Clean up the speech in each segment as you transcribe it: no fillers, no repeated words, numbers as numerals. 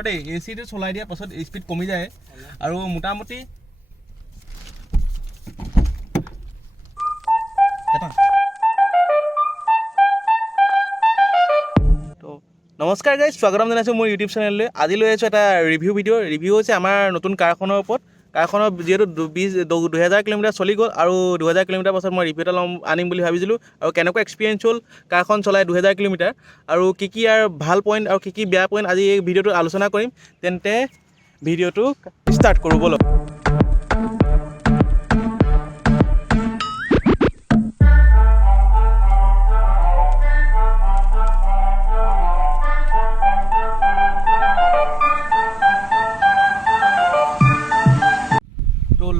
বাৰু দেই এচিটো চলাই দিয়া পাছত স্পীড কমি যায় আৰু মোটামুটি নমস্কাৰ গাইজ, স্বাগতম জনাইছোঁ মোৰ ইউটিউব চেনেললৈ। আজি লৈ আহিছোঁ এটা ৰিভিউ ভিডিঅ' হৈছে আমাৰ নতুন কাৰখনৰ ওপৰত। কাৰখনৰ যিহেতু 2000 কিলোমিটাৰ চলি গ'ল আৰু 2000 কিলোমিটাৰ পাছত মই ৰিভিউ এটা আনিম বুলি ভাবিছিলোঁ আৰু কেনেকুৱা এক্সপিৰিয়েঞ্চ হ'ল কাৰখন চলাই 2000 কিলোমিটাৰ আৰু কি ইয়াৰ ভাল পইণ্ট আৰু কি বেয়া পইণ্ট আজি এই ভিডিঅ'টোত আলোচনা কৰিম। তেন্তে ভিডিঅ'টো ষ্টাৰ্ট কৰোঁ ব'লক।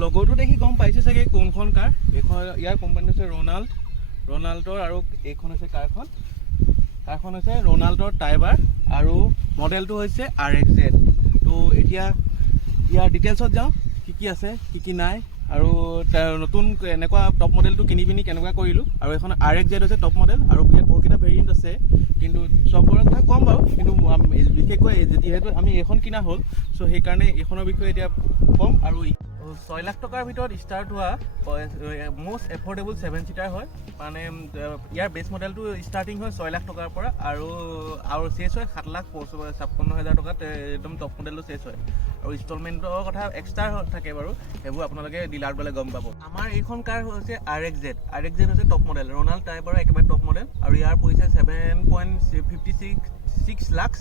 লগৰটো দেখি গম পাইছে চাগে কোনখন কাৰ। এইখন ইয়াৰ কোম্পানী হৈছে ৰনাল্ডৰ আৰু এইখন হৈছে কাৰখন হৈছে ৰনাল্ডৰ টাইবাৰ আৰু মডেলটো হৈছে RXZ। তো এতিয়া ইয়াৰ ডিটেইলছত যাওঁ, কি আছে কি নাই আৰু নতুন এনেকুৱা টপ মডেলটো কিনি পিনি কেনেকুৱা কৰিলোঁ। আৰু এখন RXZ হৈছে টপ মডেল আৰু ইয়াত বহুতকেইটা ভেৰিয়েণ্ট আছে, কিন্তু চবৰে কথা ক'ম বাৰু। কিন্তু বিশেষকৈ যিহেতু আমি এইখন কিনা হ'ল, চ' সেইকাৰণে এইখনৰ বিষয়ে এতিয়া ক'ম। আৰু 6 লাখ টকাৰ ভিতৰত ষ্টাৰ্ট হোৱা মষ্ট এফৰ্ডেবল 7 ছিটাৰ হয়। মানে ইয়াৰ বেছ মডেলটো ষ্টাৰ্টিং হয় 6 লাখ টকাৰ পৰা আৰু চেছ হয় 7,56,000 টকাত একদম টপ মডেলটো চেছ হয়। আৰু ইনষ্টলমেণ্টৰ কথা এক্সট্ৰা থাকে বাৰু, সেইবোৰ আপোনালোকে ডিলাৰত গ'লে গম পাব। আমাৰ এইখন কাৰ হৈছে RXZ হৈছে টপ মডেল, ৰনাল্ড টাইবাৰৰ একেবাৰে টপ মডেল আৰু ইয়াৰ পৰিছে 7.56 লাখ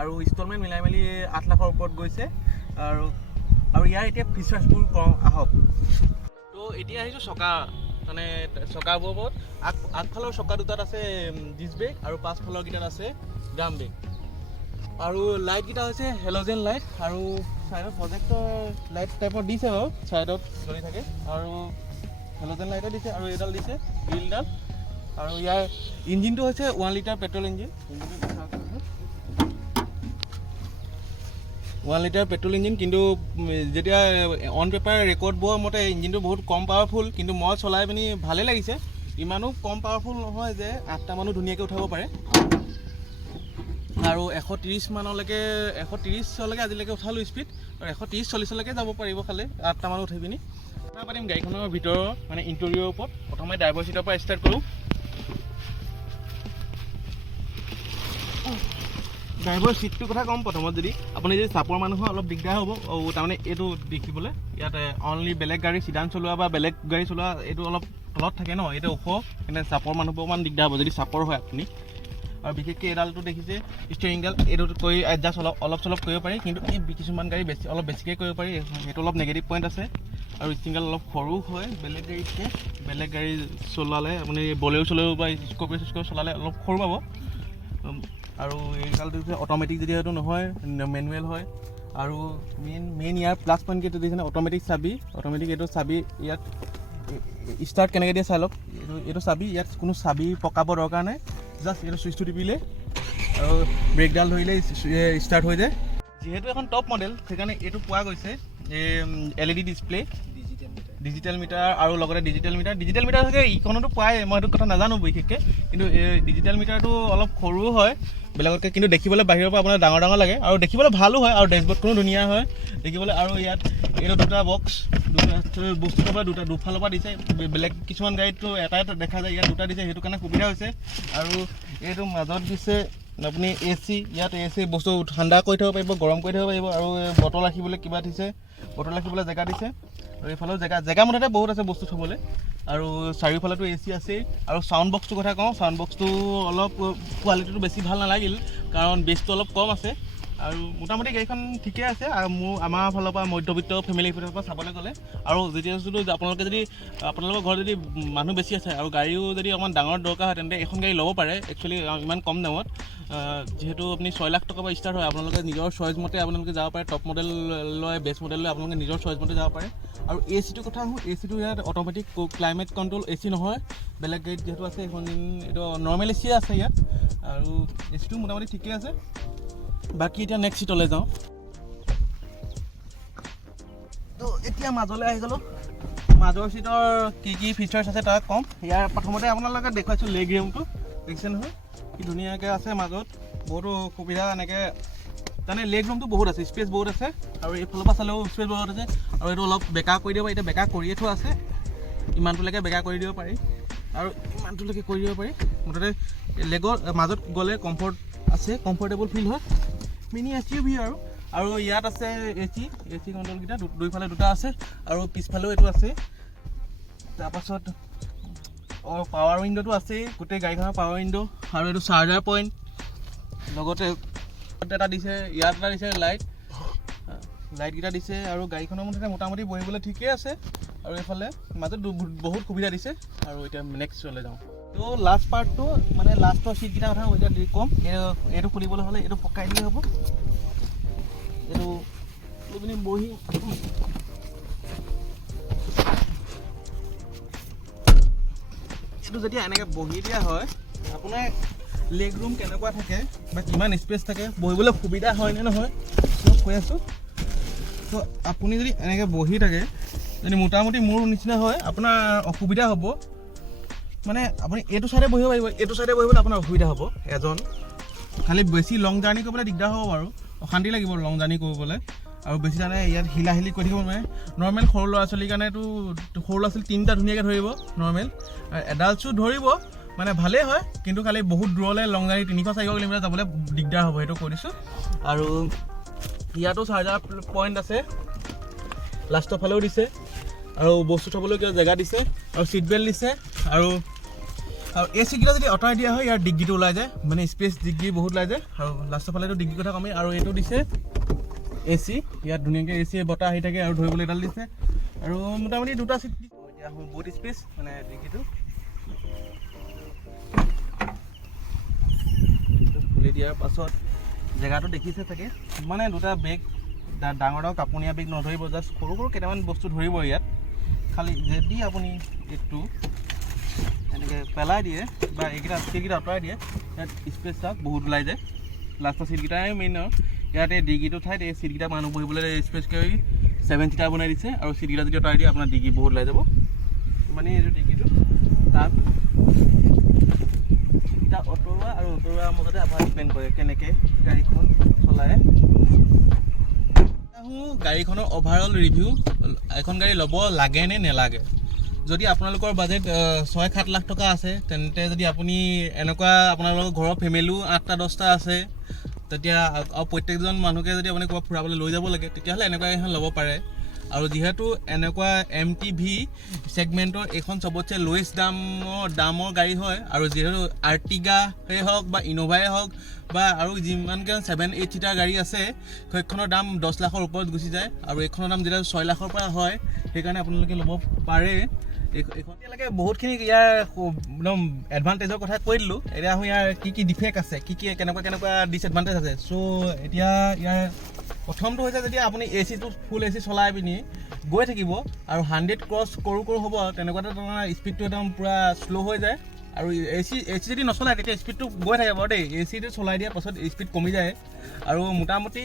আৰু ইনষ্টলমেণ্ট মিলাই মেলি 8 লাখৰ ওপৰত গৈছে। আৰু ইয়াৰ এতিয়া ফিচাৰ্ছবোৰ কওঁ আহক। তো এতিয়া আহিছোঁ চকাবোৰৰ ওপৰত। আগফালৰ চকা দুটাত আছে ডিছ ব্ৰেক আৰু পাছফালৰ কেইটাত আছে ড্ৰাম ব্ৰেক। আৰু লাইটকেইটা হৈছে হেল'জেন লাইট আৰু ছাইডত প্ৰজেক্টৰ লাইট টাইপৰ দিছে বাৰু, ছাইডত জ্বলি থাকে আৰু হেল'জেন লাইটো দিছে আৰু এইডাল দিছে গ্ৰিলডাল। আৰু ইয়াৰ ইঞ্জিনটো হৈছে 1 litre petrol engine. 1 litre petrol engine, কিন্তু যেতিয়া অন পেপাৰ ৰেকৰ্ডবোৰৰ মতে ইঞ্জিনটো বহুত কম পাৱাৰফুল, কিন্তু মই চলাই পিনি ভালেই লাগিছে। ইমানো কম পাৱাৰফুল নহয় যে 8টা মানুহ ধুনীয়াকৈ উঠাব পাৰে। আৰু 130 আজিলৈকে উঠালোঁ স্পীড, আৰু 130-140লৈকে যাব পাৰিব খালি 8টা মানুহ উঠি পিনি। কথা পাতিম গাড়ীখনৰ ভিতৰৰ মানে ইণ্টেৰিয়ৰৰ ওপৰত। প্ৰথমে ড্ৰাইভাৰ চিটৰ পৰা ষ্টাৰ্ট কৰোঁ। ড্ৰাইভাৰ চিটটোৰ কথা ক'ম প্ৰথমত। যদি আপুনি চাপৰ মানুহৰ অলপ দিগদাৰ হ'ব, তাৰমানে এইটো দেখিবলৈ ইয়াতে অনলি বেলেগ গাড়ী চিডান চলোৱা বা বেলেগ গাড়ী চলোৱা এইটো অলপ তলত থাকে ন, এইটো ওখ, কিন্তু চাপৰ মানুহবোৰ অকণমান দিগদাৰ হ'ব যদি চাপৰ হয় আপুনি। আৰু বিশেষকৈ এইডালটো দেখিছে ষ্টিয়াৰিংডাল, এইটো কৰি এডজাষ্ট অলপ চলপ কৰিব পাৰি, কিন্তু এই কিছুমান গাড়ী অলপ বেছিকৈ কৰিব পাৰি, সেইটো অলপ নেগেটিভ পইণ্ট আছে। আৰু ষ্টিয়াৰিংডাল অলপ সৰু হয় বেলেগ গাড়ীতকৈ। বেলেগ গাড়ী চলালে আপুনি বলেৰো বা স্কৰ্পিঅ' চলালে অলপ সৰু পাব। আৰু এইডালটো হৈছে অট'মেটিক, যদি সেইটো নহয় মেনুৱেল হয়। আৰু মেইন ইয়াৰ প্লাছ পইণ্ট কেইটা দিছে অট'মেটিক চাবি। এইটো চাবি ইয়াত ষ্টাৰ্ট কেনেকৈ দিয়ে চাই লওক। এইটো চাবি, ইয়াত কোনো চাবি পকাব দৰকাৰ নাই, জাষ্ট এইটো চুইচটো টিপিলে আৰু ব্ৰেকডাল ধৰিলেই ষ্টাৰ্ট হৈ যায়। যিহেতু এখন টপ মডেল সেইকাৰণে এইটো পোৱা গৈছে LED ডিছপ্লে, ডিজিটেল মিটাৰ আৰু লগতে ডিজিটেল মিটাৰ থাকে ইখনতো পায়, মই সেইটো কথা নাজানো বিশেষকৈ, কিন্তু এই ডিজিটেল মিটাৰটো অলপ সৰু হয় বেলেগতকৈ, কিন্তু দেখিবলৈ বাহিৰৰ পৰা আপোনাৰ ডাঙৰ লাগে আৰু দেখিবলৈ ভালো হয় আৰু ডেছবৰ্ডখনো ধুনীয়া হয় দেখিবলৈ। আৰু ইয়াত এইটো দুটা বক্স, বস্তু পৰা দুফালৰ পৰা দিছে। বেলেগ কিছুমান গাড়ীতটো এটাই দেখা যায়, ইয়াত দুটা দিছে, সেইটো কাৰণে সুবিধা হৈছে। আৰু এইটো মাজত দিছে আপুনি AC, ইয়াত AC বস্তু ঠাণ্ডা কৰি থ'ব পাৰিব, গৰম কৰি থ'ব পাৰিব। আৰু বটল ৰাখিবলৈ কিবা দিছে, বটল ৰাখিবলৈ জেগা দিছে। আৰু এইফালেও জেগা মুঠতে বহুত আছে বস্তু থ'বলৈ। আৰু চাৰিওফালেতো AC আছেই। আৰু চাউণ্ড বক্সটোৰ কথা কওঁ, চাউণ্ড বক্সটো অলপ কোৱালিটিটো বেছি ভাল নালাগিল, কাৰণ বেছটো অলপ কম আছে। আৰু মোটামুটি গাড়ীখন ঠিকে আছে আৰু আমাৰ ফালৰ পৰা মধ্যবিত্ত ফেমিলিৰ ফালৰ পৰা চাবলৈ গ'লে। আৰু আপোনালোকৰ ঘৰত যদি মানুহ বেছি আছে আৰু গাড়ীও যদি অকণমান ডাঙৰ দৰকাৰ হয়, তেন্তে এখন গাড়ী ল'ব পাৰে একচুৱেলি ইমান কম দামত। যিহেতু আপুনি 6 লাখ টকাৰ পৰা ষ্টাৰ্ট হয়, আপোনালোকে নিজৰ চইচ মতে আপোনালোকে যাব পাৰে। টপ মডেল লয়, বেছ মডেল লয়, আপোনালোকে নিজৰ চইচ মতে যাব পাৰে। আৰু ACটোৰ কথা আহোঁ, ACটো ইয়াত অট'মেটিক ক্লাইমেট কণ্ট্ৰল AC নহয়, বেলেগ গাড়ীত যিহেতু আছে এখন এইটো নৰ্মেল AC আছে ইয়াত। আৰু ACটো মোটামুটি ঠিকে আছে। বাকী এতিয়া নেক্সট চিটলৈ যাওঁ। তো এতিয়া মাজলৈ আহি গ'লোঁ। মাজৰ চিটৰ কি ফিচাৰ্ছ আছে তাক ক'ম। ইয়াৰ প্ৰথমতে আপোনালোকে দেখুৱাইছোঁ লেগ ৰুমটো, দেখিছে নহয় কি ধুনীয়াকৈ আছে। মাজত বহুতো সুবিধা এনেকৈ তাৰমানে লেগ ৰুমটো বহুত আছে, স্পেচ বহুত আছে আৰু এইফালৰ পৰা চালেও স্পেচ বহুত আছে আৰু এইটো অলপ বেকা কৰি দিব পাৰি। এতিয়া বেকা কৰিয়ে থোৱা আছে, ইমানটোলৈকে বেকা কৰি দিব পাৰি আৰু ইমানটোলৈকে কৰি দিব পাৰি। মুঠতে লেগৰ মাজত গ'লে কমফৰ্ট আছে, কমফৰ্টেবল ফিল হয়। মিনি SUV আৰু ইয়াত আছে AC কণ্ট্ৰলকেইটা দুইফালে দুটা আছে আৰু পিছফালেও এইটো আছে। তাৰপাছত পাৱাৰ উইণ্ডোটো আছেই, গোটেই গাড়ীখনৰ পাৱাৰ উইণ্ডো আৰু এইটো চাৰ্জাৰ পইণ্ট, লগতে এটা দিছে, ইয়াত এটা দিছে লাইটকেইটা দিছে আৰু গাড়ীখনৰ মুঠতে মোটামুটি বহিবলৈ ঠিকেই আছে আৰু এইফালে মাজত বহুত সুবিধা দিছে। আৰু এতিয়া নেক্সটলৈ যাওঁ। তো লাষ্ট পাৰ্টটো মানে লাষ্টৰ চিটকেইটাৰ কথা এতিয়া ক'ম। এইটো খুলিবলৈ হ'লে এইটো পকাই দিলে হ'ব। এইটো পিনি বহি এইটো যেতিয়া এনেকৈ বহি দিয়া হয়, আপোনাৰ লেগ ৰুম কেনেকুৱা থাকে বা কিমান স্পেচ থাকে, বহিবলৈ সুবিধা হয় নে নহয় চব কৈ আছোঁ। তো আপুনি যদি এনেকৈ বহি থাকে, যদি মোটামুটি মোৰ নিচিনা হয়, আপোনাৰ অসুবিধা হ'ব। মানে আপুনি এইটো চাইডে বহিব পাৰিব, এইটো চাইডে বহিবলৈ আপোনাৰ অসুবিধা হ'ব এজন। খালি বেছি লং জাৰ্ণি কৰিবলৈ দিগদাৰ হ'ব বাৰু, অশান্তি লাগিব লং জাৰ্ণি কৰিবলৈ। আৰু বেছি জানে ইয়াত হিলা কৰি থাকিব নোৱাৰে। নৰ্মেল সৰু ল'ৰা ছোৱালীৰ কাৰণেতো সৰু ল'ৰা ছোৱালী 3টা ধুনীয়াকৈ ধৰিব নৰ্মেল, আৰু এডাল্টছো ধৰিব, মানে ভালেই হয়। কিন্তু খালি বহুত দূৰলৈ লং জাৰ্ণি 300-400 কিলোমিটাৰ যাবলৈ দিগদাৰ হ'ব, সেইটো কৈ দিছোঁ। আৰু ইয়াতো চাৰ্জাৰ পইণ্ট আছে, লাষ্টৰ ফালেও দিছে আৰু বস্তু থ'বলৈ কিবা জেগা দিছে আৰু ছিট বেল্ট দিছে। আৰু এই চিটকেইটা যদি আঁতৰাই দিয়া হয়, ইয়াৰ ডিগ্গিটো ওলাই যায়, মানে স্পেচ ডিগ্গি বহুত ওলাই যায়। আৰু লাষ্টৰ ফালেতো ডিগ্গিৰ কথা কমেই। আৰু এইটো দিছে AC, ইয়াত ধুনীয়াকৈ AC বতাহ আহি থাকে আৰু ধৰিবলৈ এডাল দিছে। আৰু মোটামুটি দুটা চিট এতিয়া বহুত স্পেচ, মানে ডিগ্গিটো খুলি দিয়াৰ পাছত জেগাটো দেখিছে চাগে, মানে দুটা বেগ, ডাঙৰ কাপোনীয়া বেগ নধৰিব, জাষ্ট সৰু কেইটামান বস্তু ধৰিব ইয়াত। খালি যদি আপুনি এইটো এনেকৈ পেলাই দিয়ে বা চিটকেইটা আঁতৰাই দিয়ে, ইয়াত স্পেচটা বহুত ওলাই যায়। লাষ্টৰ চিটকেইটাই মেইন আৰু ইয়াত এই ডিগ্গিটো ঠাইত এই চিটকেইটা মানুহ বহিবলৈ স্পেচ কৰি 7 চিটাৰ বনাই দিছে। আৰু চিটকেইটা যদি আঁতৰাই দিয়ে, আপোনাৰ ডিগ্গি বহুত ওলাই যাব। মানে এইটো ডিগ্গিটো তাত অঁতৰোৱা আৰু অঁতৰোৱাৰ মাজতে আপোনাৰ ডিপেণ্ড কৰে কেনেকৈ গাড়ীখন চলায়। গাড়ীখনৰ অভাৰঅল ৰিভিউ, এখন গাড়ী ল'ব লাগে নে নেলাগে। যদি আপোনালোকৰ বাজেট 6-7 লাখ টকা আছে, তেন্তে যদি আপুনি এনেকুৱা আপোনালোকৰ ঘৰৰ ফেমিলিও 8টা-10টা আছে, তেতিয়া আৰু প্ৰত্যেকজন মানুহকে যদি আপুনি ক'ৰবাত ফুৰাবলৈ লৈ যাব লাগে, তেতিয়াহ'লে এনেকুৱা এখন ল'ব পাৰে। আৰু যিহেতু এনেকুৱা MTV ছেগমেণ্টৰ এইখন চবতছে লোৱেষ্ট দামৰ গাড়ী হয়, আৰু যিহেতু আৰ্টিগাই হওক বা ইন'ভাই হওক বা আৰু যিমানকৈ 7-8 চিটাৰ গাড়ী আছে, সেইখনৰ দাম 10 লাখৰ ওপৰত গুচি যায়। আৰু এইখনৰ দাম যেতিয়া 6 লাখৰ পৰা হয়, সেইকাৰণে আপোনালোকে ল'ব পাৰে। এতিয়ালৈকে বহুতখিনি ইয়াৰ একদম এডভান্টেজৰ কথা কৈ দিলোঁ। এতিয়া আহোঁ ইয়াৰ কি ডিফেক্ট আছে, কেনেকুৱা ডিছএডভান্টেজ আছে। চ' এতিয়া ইয়াৰ প্ৰথমটো হৈছে, যেতিয়া আপুনি AC ফুল AC চলাই পিনি গৈ থাকিব আৰু 100 ক্ৰছ কৰোঁ হ'ব, তেনেকুৱাতে আপোনাৰ স্পীডটো একদম পূৰা শ্ল' হৈ যায়। আৰু AC যদি নচলায়, তেতিয়া স্পীডটো গৈ থাকে বাৰু দেই। AC চলাই দিয়াৰ পাছত স্পীড কমি যায়। আৰু মোটামুটি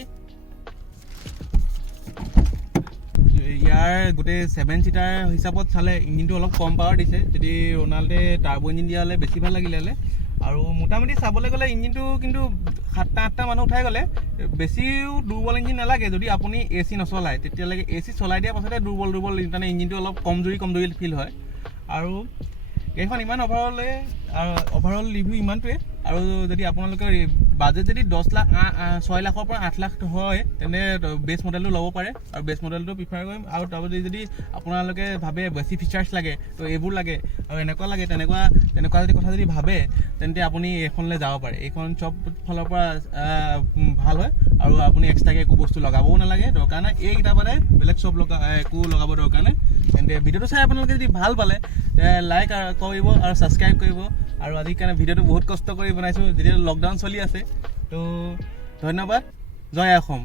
ইয়াৰ গোটেই 7 চিটাৰ হিচাপত চালে ইঞ্জিনটো অলপ কম পাৱাৰ দিছে। যদি ৰনাল্ডে টাৰ্বো ইঞ্জিন দিয়া হ'লে বেছি ভাল লাগিলে হ'লে। আৰু মোটামুটি চাবলৈ গ'লে ইঞ্জিনটো কিন্তু 7টা-8টা মানুহ উঠাই গ'লে বেছিও দুৰ্বল ইঞ্জিন নালাগে। যদি আপুনি AC নচলায়, তেতিয়ালৈকে AC চলাই দিয়াৰ পাছতে দুৰ্বল মানে ইঞ্জিনটো অলপ কমজুৰি ফিল হয়। আৰু এইখন ইমান অভাৰঅল ৰিভিউ ইমানটোৱে। আৰু যদি আপোনালোকৰ বাজেট যদি 6 লাখৰ পৰা 8 লাখ হয়, তেনে বেছ মডেলটো ল'ব পাৰে। আৰু বেছ মডেলটো প্ৰিফাৰ কৰিম। আৰু তাৰপিছত যদি আপোনালোকে ভাবে বেছি ফিচাৰ্ছ লাগে, তো এইবোৰ লাগে আৰু এনেকুৱা লাগে, তেনেকুৱা যদি কথা যদি ভাবে, তেন্তে আপুনি এইখনলৈ যাব পাৰে। এইখন চব ফালৰ পৰা ভাল হয়। আৰু আপুনি এক্সট্ৰাকৈ একো বস্তু লগাবও নালাগে, দৰকাৰ নাই। এইকেইটা বাদে বেলেগ চব একো লগাব দৰকাৰ নাই। তেন্তে ভিডিঅ'টো চাই আপোনালোকে যদি ভাল পালে, লাইক কৰিব আৰু ছাবস্ক্ৰাইব কৰিব। আৰু আজিৰ কাৰণে ভিডিঅ'টো বহুত কষ্ট কৰি বনাইছোঁ, যেতিয়া লকডাউন চলি আছে। তো ধন্যবাদ। জয় অসম।